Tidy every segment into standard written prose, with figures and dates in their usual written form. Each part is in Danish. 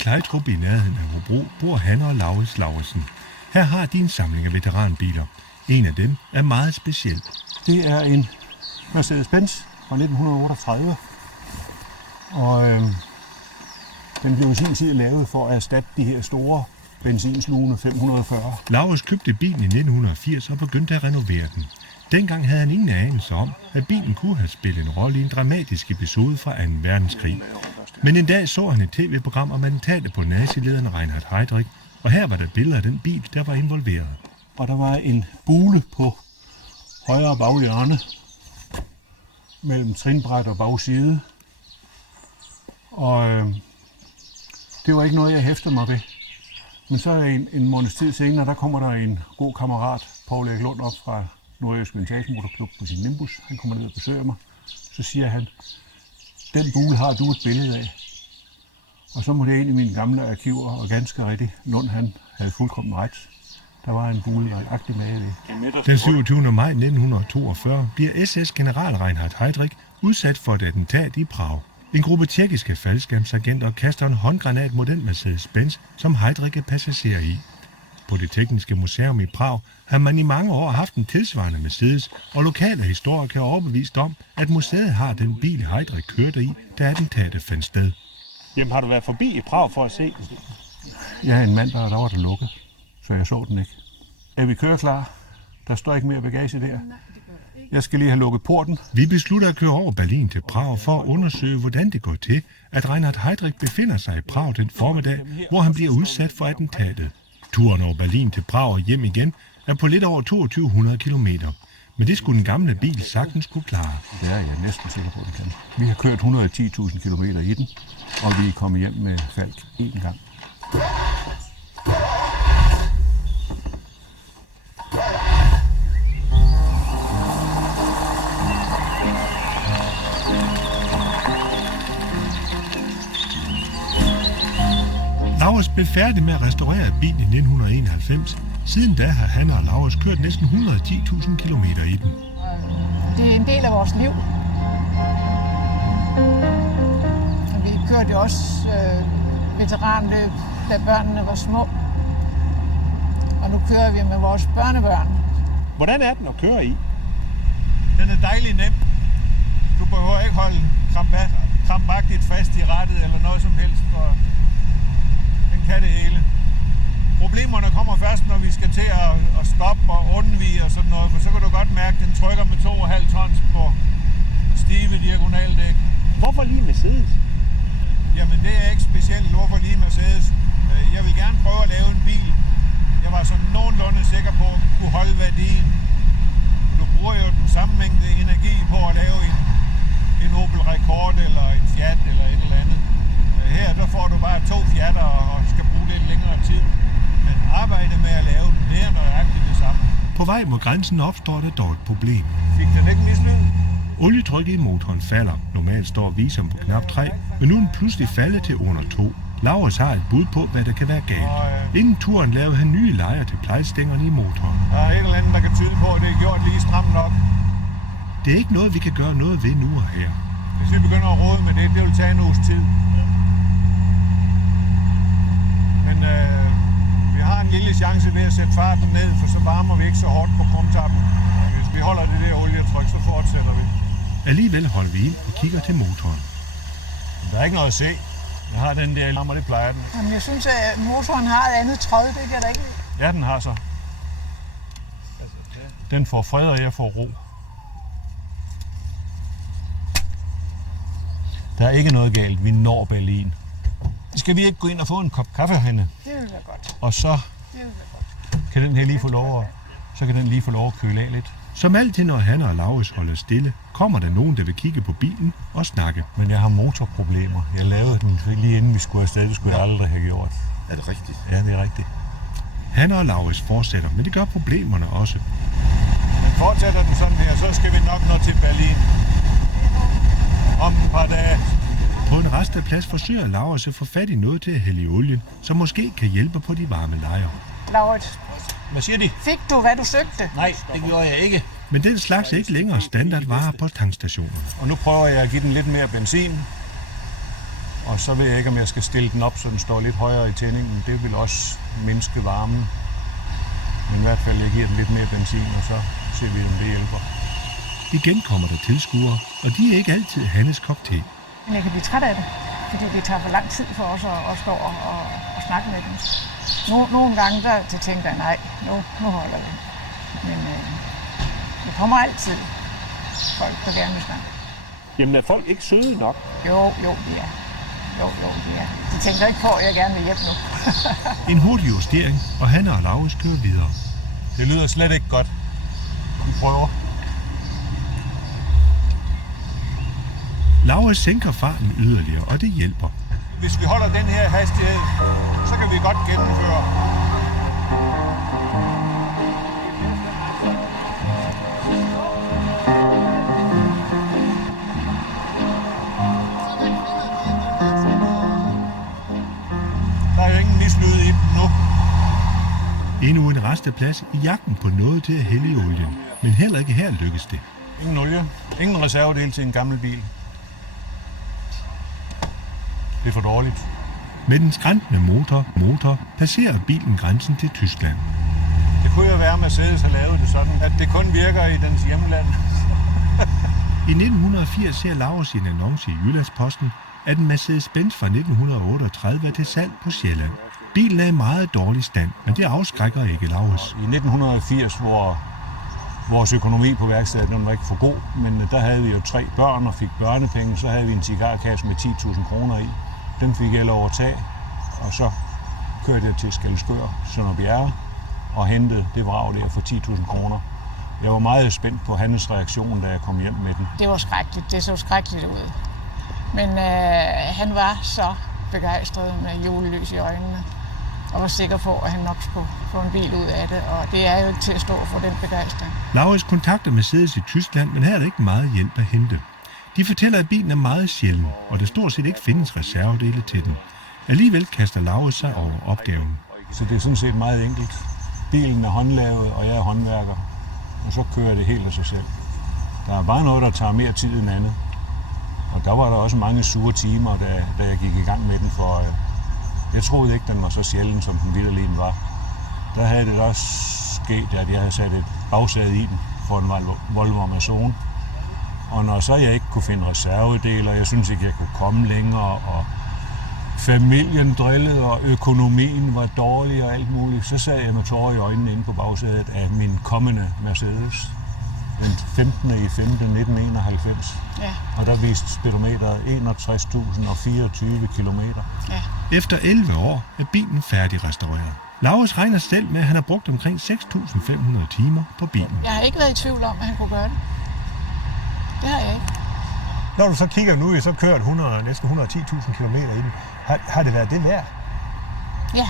Klejtrup i nærheden af Hobro bor Hanne og Laurits Lauritsen. Her har de en samling af veteranbiler. En af dem er meget speciel. Det er en Mercedes-Benz fra 1938, og den blev i sin tid lavet for at erstatte de her store benzinslugende 540. Laurits købte bilen i 1980 og begyndte at renovere den. Dengang havde han ingen anelse om, at bilen kunne have spillet en rolle i en dramatisk episode fra 2. verdenskrig. Men en dag så han et tv-program om attentatet på nazilederen Reinhard Heydrich, og her var der billeder af den bil, der var involveret. Og der var en bule på højre baghjørne mellem trinbræt og bagside. Og det var ikke noget, jeg hæftede mig ved. Men så en måneds tid senere, der kommer der en god kammerat, Poul Erik Lund, op fra Nordjysk Vintagemotorklub på sin Nimbus. Han kommer ned og besøger mig. Så siger han, den bule har du et billede af. Og så må det ind i mine gamle arkiver, og ganske rigtigt, Lund han havde fuldkommen ret. Der var en bule nøjagtig med det. Den 27. maj 1942 bliver SS-general Reinhard Heydrich udsat for et attentat i Prag. En gruppe tjekkiske faldskærmsagenter kaster en håndgranat mod den Mercedes-Benz, som Heydrich er passager i. På det tekniske museum i Prag har man i mange år haft en tilsvarende Mercedes, og lokale historikere er overbevist om, at museet har den bil, Heydrich kørte i, da attentatet fandt sted. Jamen, har du været forbi i Prag for at se? Jeg er en mand, der var der lukket, så jeg så den ikke. Er vi køreklar? Der står ikke mere bagage der. Jeg skal lige have lukket porten. Vi beslutter at køre over Berlin til Prag for at undersøge, hvordan det går til, at Reinhard Heydrich befinder sig i Prag den formiddag, hvor han bliver udsat for attentatet. Turen over Berlin til Prag og hjem igen er på lidt over 2200 kilometer. Men det skulle den gamle bil sagtens kunne klare. Det er jeg næsten sikker på, det kan. Vi har kørt 110.000 kilometer i den, og vi er kommet hjem med Falk én gang. Laurits blev færdig med at restaurere bilen i 1991. Siden da har han og Laurits kørt næsten 110.000 kilometer i den. Det er en del af vores liv. Vi kørte jo også veteranløb, da børnene var små. Og nu kører vi med vores børnebørn. Hvordan er den at køre i? Den er dejlig nem. Du behøver ikke holde krampagtigt fast i rattet eller noget som helst, for den kan det hele. Problemerne kommer først, når vi skal til at stoppe og undvige og sådan noget, for så kan du godt mærke, at den trykker med 2,5 tons på stive diagonaldæk. Hvorfor lige Mercedes? Jamen det er ikke specielt, hvorfor lige Mercedes. Jeg vil gerne prøve at lave en bil. Jeg var sådan nogenlunde sikker på at kunne holde værdien. Du bruger jo den samme mængde energi på at lave en Opel Rekord eller en Fiat eller et eller andet. Her der får du bare 2 Fiatter og skal bruge lidt længere tid. Men arbejdet med at lave den, det er nøjagtigt det samme. På vej mod grænsen opstår der dog et problem. Fik den ikke mislykket? Olietrykket i motoren falder. Normalt står viseren på knap 3, men nu er den pludselig faldet til under 2. Laurits har et bud på, hvad der kan være galt. Inden turen lavede han nye lejer til plejstængerne i motoren. Der er et eller andet, der kan tyde på, at det er gjort lige stramt nok. Det er ikke noget, vi kan gøre noget ved nu og her. Hvis vi begynder at råde med det vil tage en uges tid. Men vi har en lille chance ved at sætte farten ned, for så varmer vi ikke så hårdt på krumtappen. Hvis vi holder det der olietryk, så fortsætter vi. Alligevel holder vi ind og kigger til motoren. Der er ikke noget at se. Jeg har den der lammer, det plejer den. Jamen, jeg synes, at motoren har et andet tråd, det kan der ikke lide. Ja, den har så. Den får fred, og jeg får ro. Der er ikke noget galt. Vi når Berlin. Skal vi ikke gå ind og få en kop kaffe, Hanne? Det vil være godt. Og så kan den her lige få lov at køle af lidt. Som altid, når han og Laurits holder stille, kommer der nogen, der vil kigge på bilen og snakke. Men jeg har motorproblemer. Jeg lavede den lige inden vi skulle afsted. Det skulle jeg aldrig have gjort. Er det rigtigt? Ja, det er rigtigt. Han og Laurits fortsætter, men det gør problemerne også. Men fortsætter du sådan her, så skal vi nok nå til Berlin. Om et par dage. På en resteplads forsøger Laurits at få fat i noget til at hælde i olien, som måske kan hjælpe på de varme lejre. Laurits, Hvad siger de? fik du, hvad du søgte? Nej, det gjorde jeg ikke. Men den slags er ikke længere standardvarer på tankstationerne. Og nu prøver jeg at give den lidt mere benzin. Og så ved jeg ikke, om jeg skal stille den op, så den står lidt højere i tændingen. Det vil også mindske varmen. Men i hvert fald, jeg giver den lidt mere benzin, og så ser vi, om det hjælper. Igen kommer der tilskuere, og de er ikke altid Hannes kop te. Men jeg kan blive træt af det, fordi det tager for lang tid for os at stå og snakke med dem. Nogle gange, der tænker jeg, nej, nu holder vi. Men det kommer altid folk, der gerne vil snakke. Jamen er folk ikke søde nok? Jo, de er. De er. De tænker ikke på, at jeg gerne vil hjem nu. En hurtig justering, og Hanne og Laurits kører videre. Det lyder slet ikke godt. Vi prøver. Laurits sænker farten yderligere, og det hjælper. Hvis vi holder den her hastighed, så kan vi godt gennemføre. Der er jo ingen mislyd i dem nu. Endnu en resteplads i jagten på noget til at hælde i olien. Men heller ikke her lykkes det. Ingen olie. Ingen reservedel til en gammel bil. Det er for dårligt. Med den skrantende motor passerer bilen grænsen til Tyskland. Det kunne jo være, at Mercedes har lavet det sådan, at det kun virker i dens hjemland. I 1980 ser Laurits i en annonce i Jyllandsposten, at en Mercedes-Benz fra 1938 er til salg på Sjælland. Bilen er i meget dårlig stand, men det afskrækker ikke Laurits. I 1980, hvor vores økonomi på værkstedet den var ikke for god, men der havde vi jo 3 børn og fik børnepenge, så havde vi en cigarkasse med 10.000 kroner i. Den fik jeg lov at tage, og så kørte jeg til Skælskør, Sønderbjerre, og hentede det vrag der for 10.000 kroner. Jeg var meget spændt på Hannes reaktion, da jeg kom hjem med den. Det var skrækkeligt. Det så skrækkeligt ud. Men han var så begejstret med julelys i øjnene, og var sikker på, at han nok skulle få en bil ud af det, og det er jo ikke til at stå for den begejstring. Laurits kontakter Mercedes i Tyskland, men her er der ikke meget hjælp at hente. De fortæller, at bilen er meget sjælden, og der stort set ikke findes reservedele til den. Alligevel kaster Laurits sig over opgaven. Så det er sådan set meget enkelt. Bilen er håndlavet, og jeg er håndværker, og så kører det helt af sig selv. Der er bare noget, der tager mere tid end andet. Og der var der også mange sure timer, da jeg gik i gang med den, for jeg troede ikke, den var så sjælden, som den vitterlig var. Der havde det også sket, at jeg havde sat et bagsæde i den for en Volvo Amazon. Og når så jeg ikke kunne finde reservedele, og jeg synes ikke, jeg kunne komme længere, og familien drillede, og økonomien var dårlig og alt muligt, så sad jeg med tårer i øjnene inde på bagsædet af min kommende Mercedes. Den 15. i 5. 1991. Ja. Og der viste speedometeret 61.024 kilometer. Ja. Efter 11 år er bilen færdig restaureret. Laurits regner selv med, at han har brugt omkring 6.500 timer på bilen. Jeg har ikke været i tvivl om, at han kunne gøre det. Det har jeg ikke. Når du så kigger nu, så kørt næsten 110.000 km i den. Har det været det værd? Ja.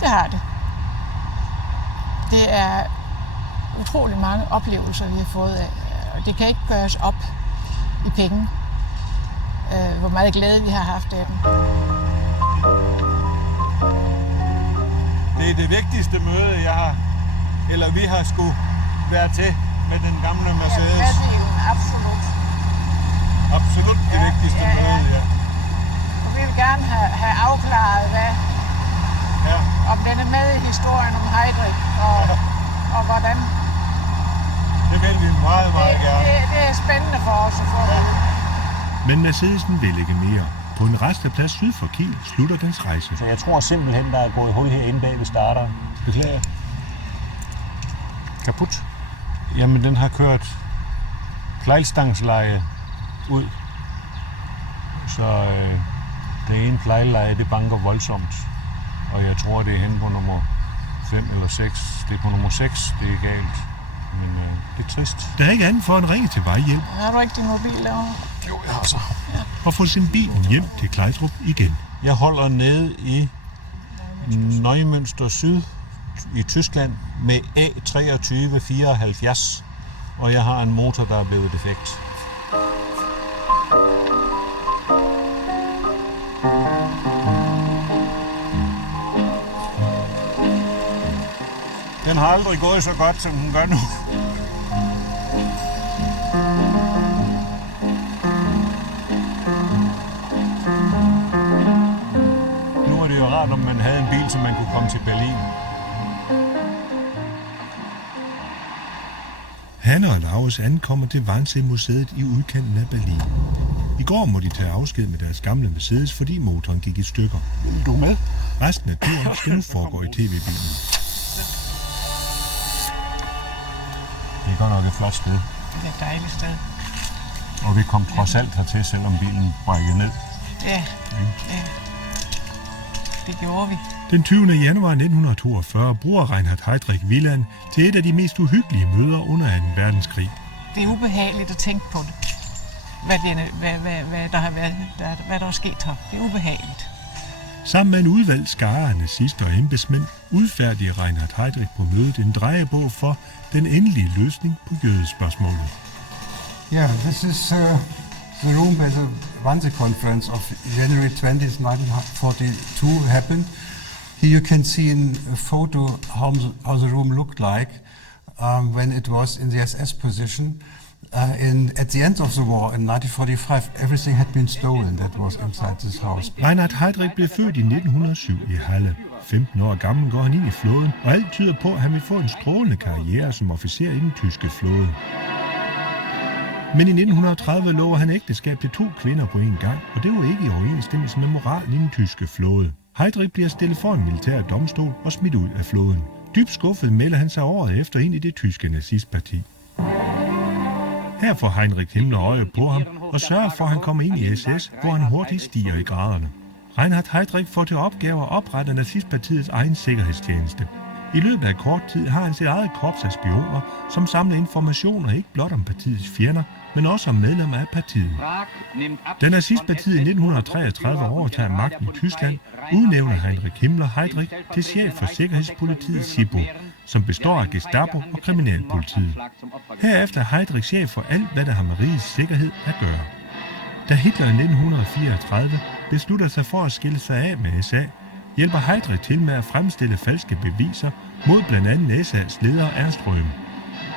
Det har det. Det er utrolig mange oplevelser, vi har fået af, og det kan ikke gøres op i penge, hvor meget glæde vi har haft af dem. Det er det vigtigste møde, vi har skulle være til med den gamle Mercedes. Ja, det er jo absolut. Absolut det vigtigste møde, ja. Og vi vil gerne have afklaret, om den er med i historien om Heydrich, og hvordan. Det vil vi meget, meget gerne. Det er spændende for os at få det. Men Mercedesen vil ikke mere. På en resteplads syd for Kiel slutter dens rejse. Så jeg tror simpelthen, der er gået hul herinde bag ved starteren. Beklager. Kaput. Jamen, den har kørt plejlstangsleje ud. Så det ene plejleje, det banker voldsomt. Og jeg tror, det er hen på nummer 5 eller 6. Det er på nummer 6, det er galt. Men det er trist. Der er ikke andet for en ringe til vejhjælp Har du ikke din mobil derovre? Jo, jeg har så. og få sin bil hjem til Klejstrup igen. Jeg holder nede i Neumünster Syd i Tyskland med A2374, og jeg har en motor, der er blevet defekt. Den har aldrig gået så godt, som den gør nu. rart, om man havde en bil, så man kunne komme til Berlin. Hanne og Laurits ankommer til Wannsee-museet i udkanten af Berlin. I går må de tage afsked med deres gamle Mercedes, fordi motoren gik i stykker. Du er med? Resten af turen skal nu foregå i tv-bilen. Det er godt nok et flot sted. Det er et dejligt sted. Og vi kom trods alt hertil, selvom bilen brækkede ned. Ja, det gjorde vi. Den 20. januar 1942 bruger Reinhard Heydrich villaen til et af de mest uhyggelige møder under 2. verdenskrig. Det er ubehageligt at tænke på det. Hvad der er sket her. Det er ubehageligt. Sammen med en udvalgt skare af nazister og embedsmænd udfærdiger Reinhard Heydrich på mødet en drejebog for den endelige løsning på jødespørgsmålet. Yeah, this is the room where the Wannsee Conference of January 20th, 1942 happened. Here you can see in a photo how the room looked like when it was in the SS position. At the end of the war in 1945, everything had been stolen that was inside this house. Reinhard Heydrich blev født i 1907 i Halle. 15 år gammel går han ind i flåden, og alt tyder på, at han vil få en strålende karriere som officer i den tyske flåde. Men i 1930 lover han ægteskab til 2 kvinder på en gang, og det var ikke i overensstemmelse med moralen i den tyske flåde. Heydrich bliver stillet for en militær domstol og smidt ud af flåden. Dybt skuffet melder han sig året efter ind i det tyske nazistparti. Her får Heinrich Himmler øje på ham og sørger for, at han kommer ind i SS, hvor han hurtigt stiger i graderne. Reinhard Heydrich får til opgave at oprette nazistpartiets egen sikkerhedstjeneste. I løbet af kort tid har han sit eget korps af spioner, som samler informationer ikke blot om partiets fjender, men også om medlemmer af partiet. Da nazistpartiet i 1933 overtager magten i Tyskland, udnævner Heinrich Himmler Heydrich til chef for sikkerhedspolitiet SIPO, som består af Gestapo og kriminalpolitiet. Herefter er Heydrich chef for alt, hvad der har med rigets sikkerhed at gøre. Da Hitler i 1934 beslutter sig for at skille sig af med SA, hjælper Heydrich til med at fremstille falske beviser mod blandt andet SA's leder Ernst Röhm.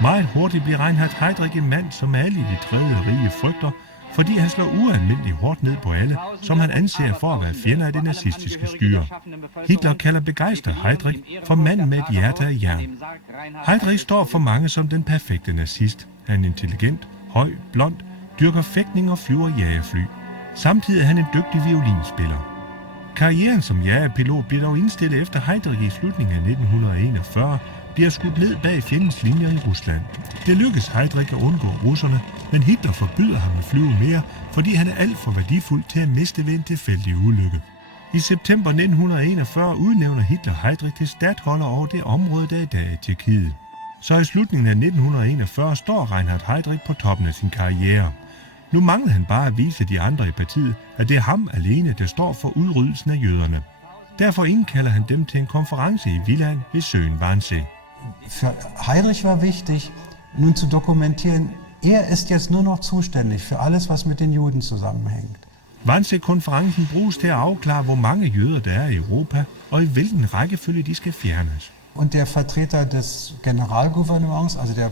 Meget hurtigt bliver Reinhard Heydrich en mand, som alle i det tredje rige frygter, fordi han slår ualmindeligt hårdt ned på alle, som han anser for at være fjender af det nazistiske styre. Hitler kalder begejstret Heydrich for manden med et hjerte af jern. Heydrich står for mange som den perfekte nazist. Han er intelligent, høj, blond, dyrker fægtning og flyver jagerfly. Samtidig er han en dygtig violinspiller. Karrieren som jagerpilot bliver dog indstillet efter Heydrich i slutningen af 1941 bliver skudt ned bag fjendens linjer i Rusland. Det lykkes Heydrich at undgå russerne, men Hitler forbyder ham at flyve mere, fordi han er alt for værdifuld til at miste ved en tilfældig ulykke. I september 1941 udnævner Hitler Heydrich til statholder over det område, der i dag er Tjekkiet. Så i slutningen af 1941 står Reinhard Heydrich på toppen af sin karriere. Nu mangler han bare at vise de andre i partiet, at det er ham alene, der står for udryddelsen af jøderne. Derfor indkalder han dem til en konference i villaen ved søen Wannsee. Für Heydrich war wichtig, nun zu dokumentieren, ist jetzt nur noch zuständig für alles, was mit den Juden zusammenhängt. Wannsee-konferencen bruges til at afklare, hvor mange jøder der er i Europa, og i hvilken rækkefølge de skal fjernes. Und der Vertreter des Generalgouvernements, also der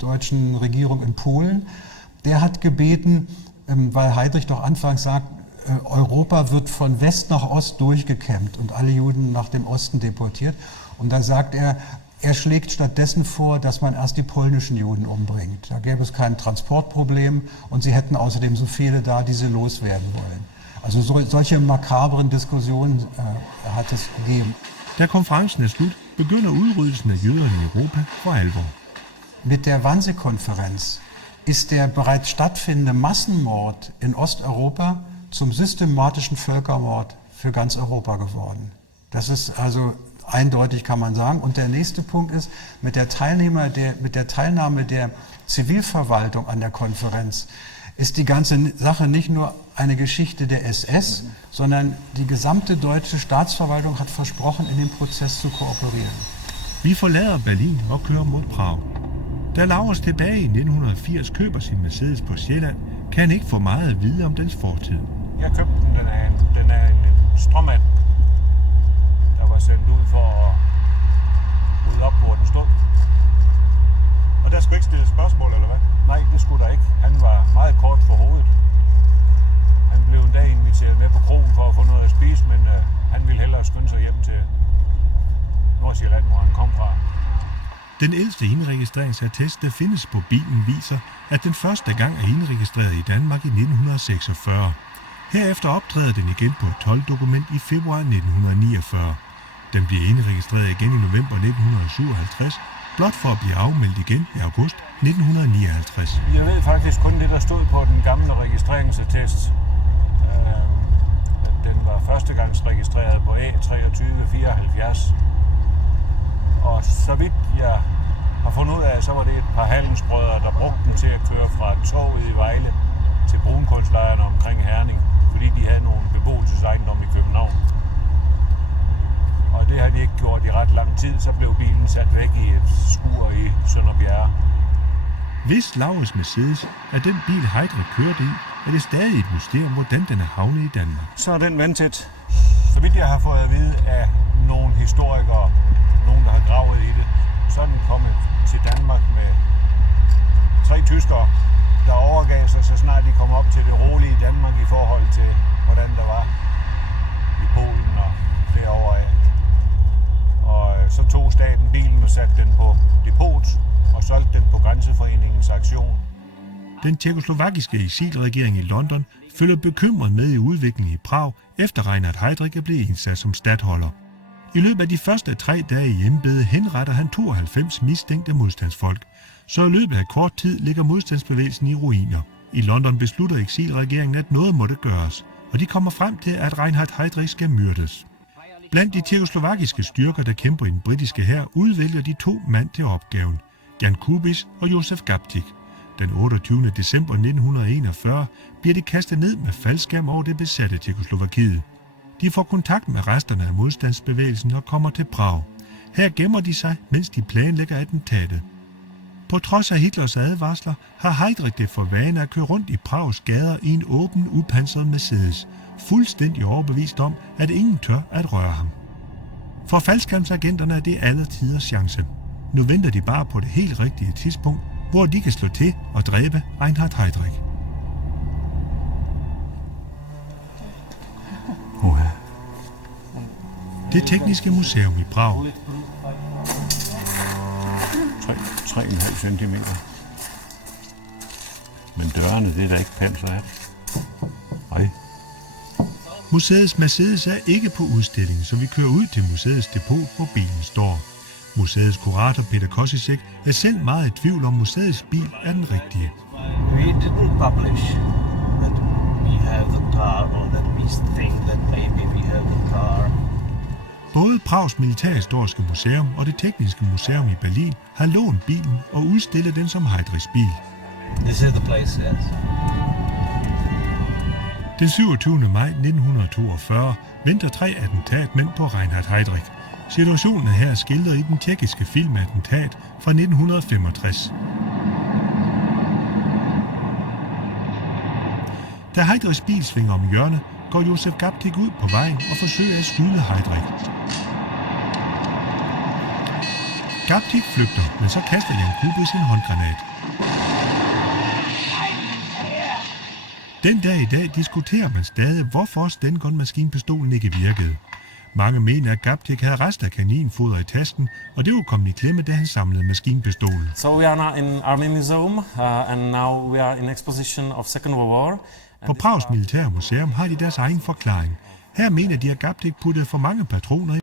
deutschen Regierung in Polen, der hat gebeten, weil Heydrich doch anfangs sagt, Europa wird von West nach Ost durchgekämmt und alle Juden nach dem Osten deportiert. Und da sagt er schlägt stattdessen vor, dass man erst die polnischen Juden umbringt. Da gäbe es kein Transportproblem und sie hätten außerdem so viele da, die sie loswerden wollen. Also solche makabren Diskussionen hat es gegeben. Da konferencen er slut, begynder udryddelsen af jøderne i Europa for alvor. Mit der Wannsee-Konferenz ist der bereits stattfindende Massenmord in Osteuropa zum systematischen Völkermord für ganz Europa geworden. Das ist also eindeutig, kann man sagen. Und der nächste Punkt ist, mit der Teilnahme der Zivilverwaltung an der Konferenz ist die ganze Sache nicht nur eine Geschichte der SS, sondern die gesamte deutsche Staatsverwaltung hat versprochen, in dem Prozess zu kooperieren. Vi forlader Berlin og kører mod Prag. Da Laurits tilbage i 1980 køber sin Mercedes på Sjælland, kan han ikke få meget at vide om dens fortid. Jeg købte den, den er en stråmand, der var sendt ud for at rydde op, hvor den stod. Og der skulle ikke stille spørgsmål, eller hvad? Nej, det skulle der ikke. Han var meget kort for hovedet. Han blev en dag inviteret med på krogen for at få noget at spise, men han ville hellere skynde sig hjem til Nordsjælland, hvor han kom fra. Den ældste indregistreringsattest, der findes på bilen, viser, at den første gang er indregistreret i Danmark i 1946. Herefter optræder den igen på et tolddokument i februar 1949. Den bliver indregistreret igen i november 1957, blot for at blive afmeldt igen i august 1959. Jeg ved faktisk kun det, der stod på den gamle registreringsattest. At den var førstegangsregistreret på A2374. Og så vidt jeg har fundet ud af, så var det et par handelsbrødre, der brugte den til at køre fra toget i Vejle til brunkulslejrene omkring Herning, fordi de havde nogle beboelsesejendomme i København. Og det har de ikke gjort i ret lang tid, så blev bilen sat væk i et skur i Sønderbjerre. Hvis Laurits Mercedes er den bil, Heydrich kørte i, er det stadig et mysterium, hvordan den er havnet i Danmark. Så er den vandtæt. Så vidt jeg har fået at vide af nogle historikere, nogen der har gravet i det, så er den kommet til Danmark med 3 tyskere, der overgav sig, så snart de kom op til det rolige Danmark i forhold til, hvordan der var i Polen og derovre af. Og så tog staten bilen og satte den på depot og solgte den på Grænseforeningens aktion. Den tjekkoslovakiske eksilregering i London følger bekymret med i udviklingen i Prag, efter Reinhard Heydrich er blevet indsat som statholder. I løbet af de første 3 dage i embedet henretter han 92 mistænkte modstandsfolk, så i løbet af kort tid ligger modstandsbevægelsen i ruiner. I London beslutter eksilregeringen, at noget måtte gøres, og de kommer frem til, at Reinhard Heydrich skal myrdes. Blandt de tjekkoslovakiske styrker, der kæmper i den britiske hær, udvælger de 2 mand til opgaven, Jan Kubiš og Josef Gabčík. Den 28. december 1941 bliver de kastet ned med faldskærm over det besatte Tjekkoslovakiet. De får kontakt med resterne af modstandsbevægelsen og kommer til Prag. Her gemmer de sig, mens de planlægger attentatet. På trods af Hitlers advarsler har Heydrich det for vane at køre rundt i Prags gader i en åben, upansret Mercedes, fuldstændig overbevist om, at ingen tør at røre ham. For faldskærmsagenterne er det alle tiders chance. Nu venter de bare på det helt rigtige tidspunkt, hvor de kan slå til og dræbe Reinhard Heydrich. Det Tekniske Museum i Prag. 3,5 cm. Men dørene, det er der ikke panser af. Nej. Museets Mercedes er ikke på udstilling, så vi kører ud til museets depot, hvor bilen står. Museets kurator Peter Kosicek er selv meget i tvivl om museets bil er den rigtige. We didn't publish that we have the car or that we think that maybe we have the car. Både Prags Militærhistoriske Museum og det Tekniske Museum i Berlin har lånt bilen og udstillet den som Heydrichs bil. This is the place, yes. Den 27. maj 1942 venter 3 attentatmænd på Reinhard Heydrich. Situationen er her skildret i den tjekkiske film Attentat fra 1965. Da Heydrichs bil svinger om hjørnet, går Josef Gabčík ud på vejen og forsøger at skyde Heydrich. Gabčík flygter, men så kaster Jan Kubiš en håndgranat. Den dag i dag diskuterer man stadig, hvorfor Stengun-maskinpistolen ikke virkede. Mange mener, at Gabčík havde rest af kaninfoder i tasken, og det var kommet i klemme, da han samlede maskinpistolen. So we are now in Army Museum, and now we are in exposition of Second World War. På Prags Militære Museum har de deres egen forklaring. Her mener de, at Gabčík puttede for mange patroner i